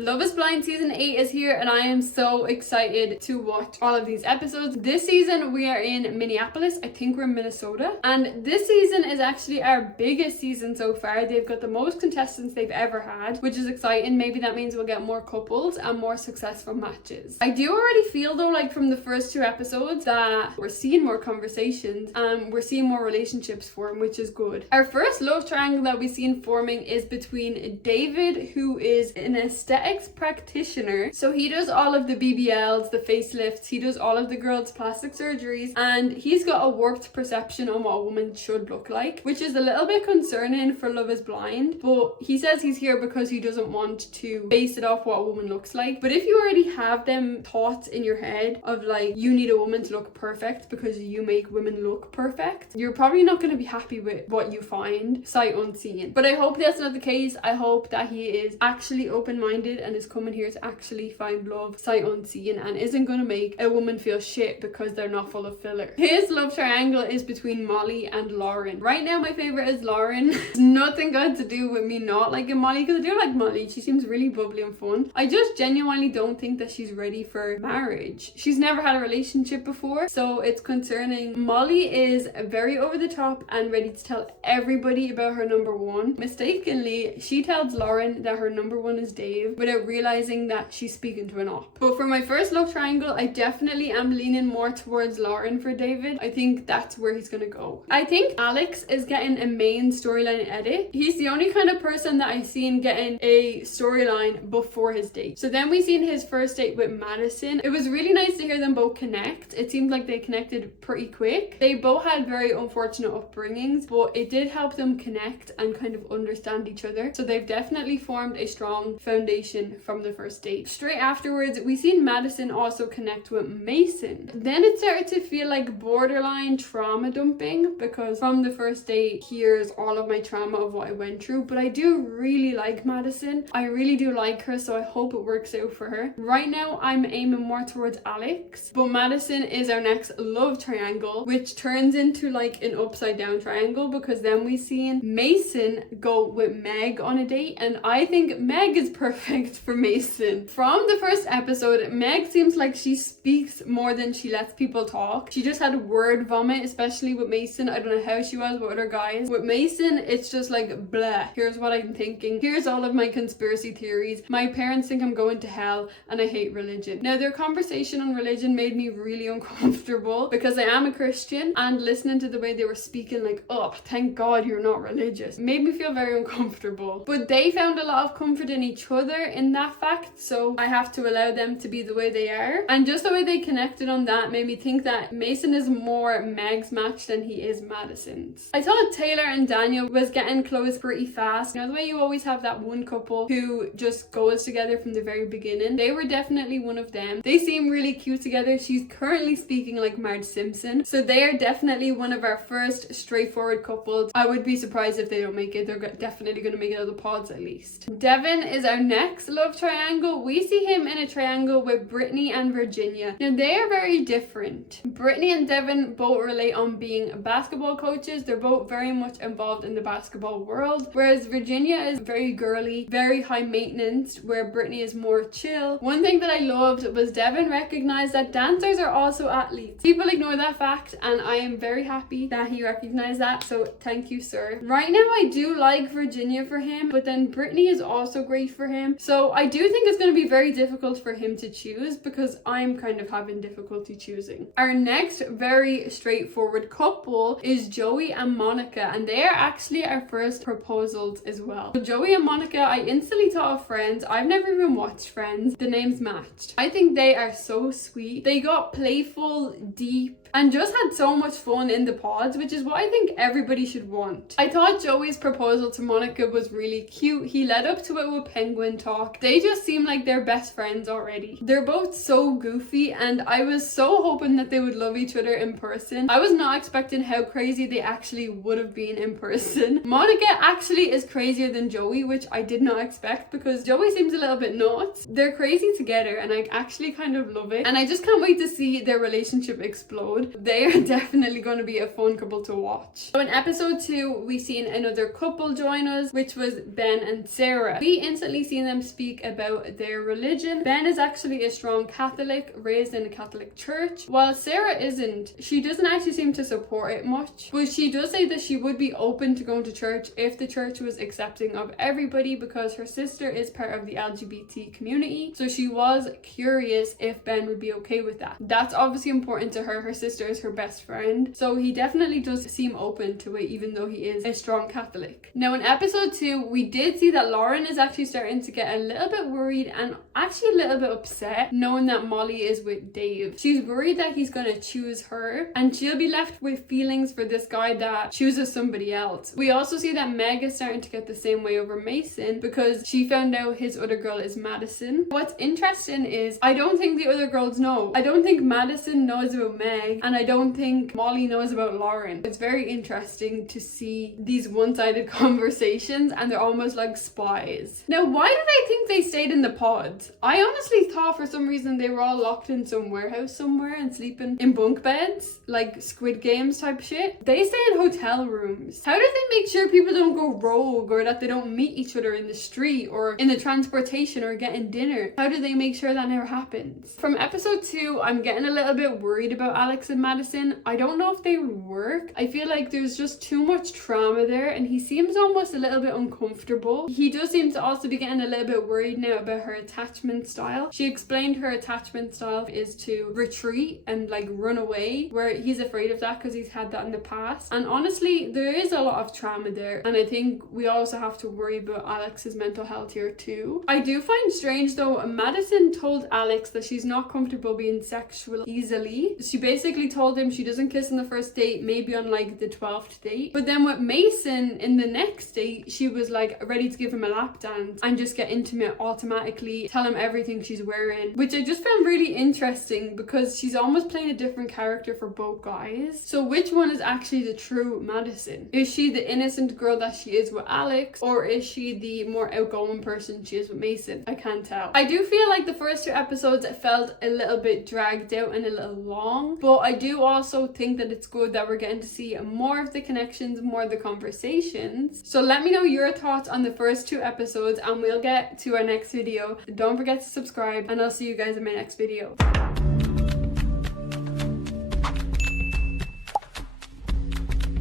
Love is Blind season 8 is here and I am so excited to watch all of these episodes. This season we are in Minneapolis. I think we're in Minnesota. And this season is actually our biggest season so far. They've got the most contestants they've ever had, which is exciting. Maybe that means we'll get more couples and more successful matches. I do already feel though, like from the first 2 episodes, that we're seeing more conversations and we're seeing more relationships form, which is good. Our first love triangle that we've seen forming is between David, who is an aesthetics practitioner. So he does all of the BBLs, the facelifts, he does all of the girls' plastic surgeries, and he's got a warped perception on what a woman should look like, which is a little bit concerning for Love is Blind. But he says he's here because he doesn't want to base it off what a woman looks like. But if you already have them thoughts in your head of like, you need a woman to look perfect because you make women look perfect, you're probably not going to be happy with what you find sight unseen. But I hope that's not the case. I hope that he is actually open-minded and is coming here to actually find love sight unseen and isn't going to make a woman feel shit because they're not full of filler. His love triangle is between Molly and Lauren. Right now my favorite is Lauren. It's nothing got to do with me not liking Molly, because I do like Molly. She seems really bubbly and fun. I just genuinely don't think that she's ready for marriage. She's never had a relationship before, so it's concerning. Molly is very over the top and ready to tell everybody about her number one. Mistakenly, she tells Lauren that her number one is Dave without realizing that she's speaking to an op. But for my first love triangle, I definitely am leaning more towards Lauren for David. I think that's where he's gonna go. I think Alex is getting a main storyline edit. He's the only kind of person that I've seen getting a storyline before his date. So then we seen his first date with Madison. It was really nice to hear them both connect. It seemed like they connected pretty quick. They both had very unfortunate upbringings, but it did help them connect and kind of understand each other. So they've definitely formed a strong foundation from the first date. Straight afterwards, we seen Madison also connect with Mason. Then it started to feel like borderline trauma dumping, because from the first date, here's all of my trauma of what I went through. But I do really like Madison. I really do like her, so I hope it works out for her. Right now, I'm aiming more towards Alex, but Madison is our next love triangle, which turns into like an upside down triangle, because then we seen Mason go with Meg on a date, and I think Meg is perfect for Mason. From the first episode, Meg seems like she speaks more than she lets people talk. She just had word vomit, especially with Mason. I don't know how she was with other guys. With Mason, it's just like blah. Here's what I'm thinking. Here's all of my conspiracy theories. My parents think I'm going to hell and I hate religion. Now, their conversation on religion made me really uncomfortable because I am a Christian, and listening to the way they were speaking, like, oh, thank God you're not religious, made me feel very uncomfortable. But they found a lot of comfort in each other in that fact, so I have to allow them to be the way they are. And just the way they connected on that made me think that Mason is more Meg's match than he is Madison's. I thought Taylor and Daniel was getting close pretty fast. You know, the way you always have that one couple who just goes together from the very beginning. They were definitely one of them. They seem really cute together. She's currently speaking like Marge Simpson, so they are definitely one of our first straightforward couples. I would be surprised if they don't make it. They're definitely going to make it out of the pods at least. Devin is our next love triangle. We see him in a triangle with Brittany and Virginia. Now, they are very different. Brittany and Devin both relate on being basketball coaches. They're both very much involved in the basketball world, whereas Virginia is very girly, very high maintenance, where Brittany is more chill. One thing that I loved was Devin recognized that dancers are also athletes. People ignore that fact, and I am very happy that he recognized that, so thank you, sir. Right now, I do like Virginia for him, but then Brittany is also great for him. So I do think it's going to be very difficult for him to choose, because I'm kind of having difficulty choosing. Our next very straightforward couple is Joey and Monica, and they are actually our first proposals as well. So Joey and Monica, I instantly thought of Friends. I've never even watched Friends. The names matched. I think they are so sweet. They got playful, deep, and just had so much fun in the pods, which is what I think everybody should want. I thought Joey's proposal to Monica was really cute. He led up to it with penguin talk. They just seem like they're best friends already. They're both so goofy, and I was so hoping that they would love each other in person. I was not expecting how crazy they actually would have been in person. Monica actually is crazier than Joey, which I did not expect, because Joey seems a little bit nuts. They're crazy together, and I actually kind of love it, and I just can't wait to see their relationship explode. They are definitely going to be a fun couple to watch. So in episode 2, we seen another couple join us, which was Ben and Sarah. We instantly seen them speak about their religion. Ben is actually a strong Catholic, raised in a Catholic church, while Sarah isn't. She doesn't actually seem to support it much, but she does say that she would be open to going to church if the church was accepting of everybody, because her sister is part of the LGBT community, so she was curious if Ben would be okay with that. That's obviously important to her. Her sister is her best friend, so he definitely does seem open to it, even though he is a strong Catholic. Now in episode 2, we did see that Lauren is actually starting to get a little bit worried and actually a little bit upset knowing that Molly is with Dave. She's worried that he's gonna choose her and she'll be left with feelings for this guy that chooses somebody else. We also see that Meg is starting to get the same way over Mason because she found out his other girl is Madison. What's interesting is I don't think the other girls know. I don't think Madison knows about Meg, and I don't think Molly knows about Lauren. It's very interesting to see these one-sided conversations, and they're almost like spies. Now, why do they think they stayed in the pods? I honestly thought for some reason they were all locked in some warehouse somewhere and sleeping in bunk beds, like Squid Games type shit. They stay in hotel rooms. How do they make sure people don't go rogue, or that they don't meet each other in the street or in the transportation or getting dinner? How do they make sure that never happens? From episode 2, I'm getting a little bit worried about Alex and Madison. I don't know if they would work. I feel like there's just too much trauma there, and he seems almost a little bit uncomfortable. He does seem to also be getting a little bit worried now about her attachment style. She explained her attachment style is to retreat and like run away, where he's afraid of that because he's had that in the past. And honestly, there is a lot of trauma there, and I think we also have to worry about Alex's mental health here too. I do find strange though, Madison told Alex that she's not comfortable being sexual easily. She basically told him she doesn't kiss on the first date, maybe on like the 12th date. But then with Mason, in the next date, she was like ready to give him a lap dance and just get intimate automatically, tell him everything she's wearing, which I just found really interesting because she's almost playing a different character for both guys. So which one is actually the true Madison? Is she the innocent girl that she is with Alex, or is she the more outgoing person she is with Mason? I can't tell. I do feel like the first 2 episodes felt a little bit dragged out and a little long, but I do also think that it's good that we're getting to see more of the connections, more of the conversations. So let me know your thoughts on the first 2 episodes, and we'll get to our next video. Don't forget to subscribe, and I'll see you guys in my next video.